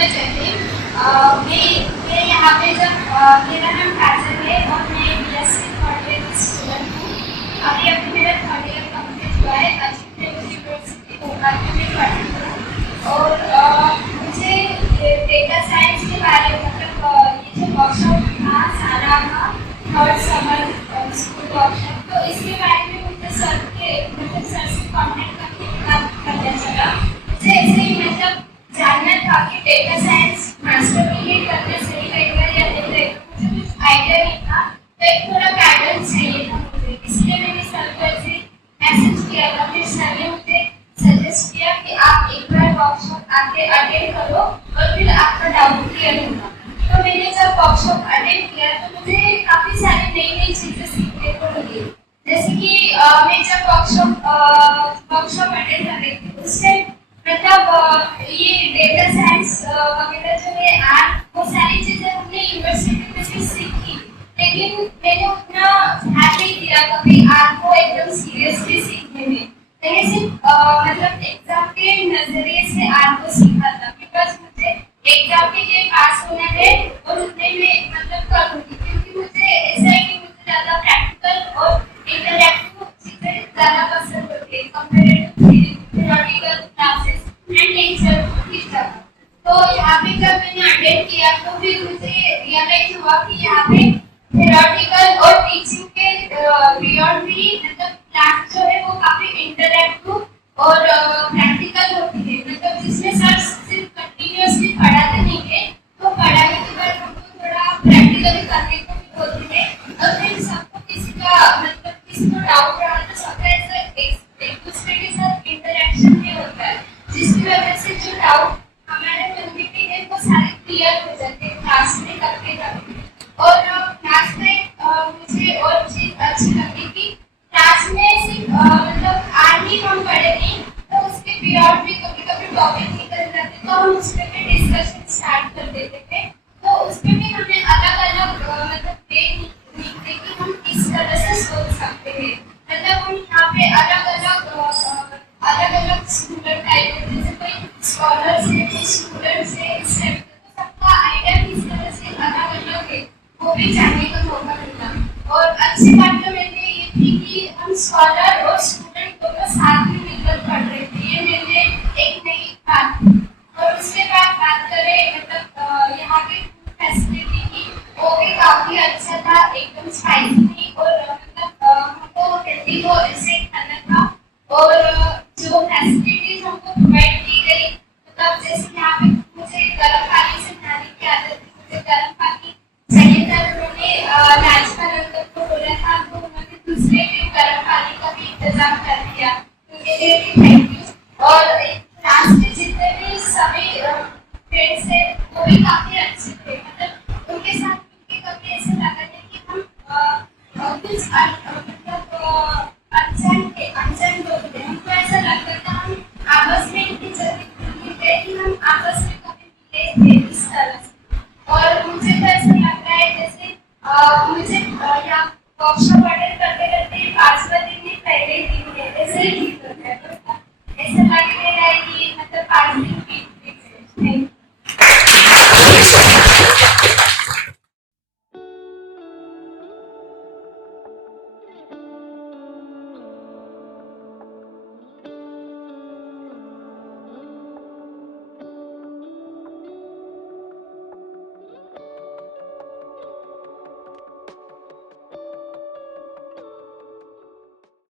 Much I मैं यहाँ पे जब मेरा नाम काजल है और मैं बीएससी थर्ड ईयर की स्टूडेंट हूँ। अभी अभी मेरा थर्ड ईयर कंप्लीट हुआ है। अजीत यूनिवर्सिटी भोपाल में मैं पढ़ती हूँ और मुझे डेटा साइंस के बारे में मतलब ये जो वर्कशॉप था सारा का थर्ड समर स्कूल वर्कशॉप, तो इसके बारे में मुझे सर से कॉन्टेक्ट करना चला। मुझे ऐसे ही मतलब जानना था कि डेटा साइंस मास्टर डिग्री करने सही रहेगा या नहीं रहेगा, मुझे कुछ आइडिया नहीं था, तो एक थोड़ा गाइडेंस चाहिए था मुझे। इसलिए मैंने सर को ऐसे मैसेज किया था। फिर सर ने मुझे सजेस्ट किया कि आप एक बार वर्कशॉप आके अटेंड करो और फिर आपका डाउट क्लियर होगा। तो मैंने जब वर्कशॉप अटेंड किया तो मुझे काफ़ी सारी नई नई चीज़ें सीखने को मिली। जैसे कि मैं जब वर्कशॉप अटेंड कर रही थी उससे मतलब ये डेटा साइंस वगैरह जो है आर्ट, वो सारी चीजें हमने यूनिवर्सिटी में भी सीखी, लेकिन मैंने उतना ध्यान नहीं दिया कभी आर्ट को एकदम सीरियसली सीखने में। मैंने सिर्फ मतलब एग्जाम के नजरिए से आर्ट को सीखा था, बिकॉज मुझे एग्जाम के लिए पास होना है और उतने में मतलब कर दूंगी, क्योंकि मुझे ऐसा है कि मुझे ज़्यादा प्रैक्टिकल और इंटरैक्टिव चीज़ें ज़्यादा पसंद होती है comparative theoretical classes and lecture की तरह। तो यहाँ पे जब मैंने अटेंड किया तो फिर मुझे रियलाइज हुआ कि यहाँ पे थ्योरेटिकल और टीचिंग के बियॉन्ड भी मतलब क्लास जो है वो काफ़ी इंटरैक्टिव और प्रैक्टिकल होती है, मतलब जिसमें सर सिर्फ कंटिन्यूअसली पढ़ाते नहीं है, तो पढ़ाने के बाद हमको थोड़ा प्रैक्टिकली करने को भी बोलते हैं। और फिर सबको किसी का मतलब किसी को डाउट रहा तो सबका ऐसा एक दूसरे के साथ इंटरेक्शन में होता है, जिसकी वजह से जो डाउट हमारे मन में भी है वो सारे क्लियर हो जाते हैं क्लास में करते करते। और क्लास में मुझे और चीज़ अच्छी लगी कि क्लास में सिर्फ मतलब आज ही हम पढ़े नहीं, तो उसके बियॉन्ड भी कभी कभी टॉपिक निकल जाते तो हम उस पर भी डिस्कशन स्टार्ट कर देते थे। तो उसमें भी हमें अलग अलग मतलब वे मिलते कि हम किस तरह से सोच सकते हैं। मतलब हम यहाँ पे अलग अलग स्टूडेंट टाइप होते हैं, जैसे कोई स्कॉलर से कोई स्टूडेंट से इस टाइप का, तो सबका आइडिया किस तरह से अलग अलग है वो भी जानने का मौका मिला। और अच्छी बात तो मेरे लिए ये थी कि हम स्कॉलर और स्टूडेंट दोनों साथ में मिलकर पढ़ रहे थे, ये मेरे लिए एक नई बात थी। और उसके बाद बात करें मतलब यहाँ के फैसिलिटी की, वो भी काफ़ी अच्छा था, एकदम स्पाइसी थी और मतलब हमको हेल्दी को ऐसे खाना था। और जो फैसिलिटीज हमको प्रोवाइड की गई, मतलब जैसे यहाँ पे मुझे गर्म पानी से नहाने की आदत थी, मुझे गर्म पानी चाहिए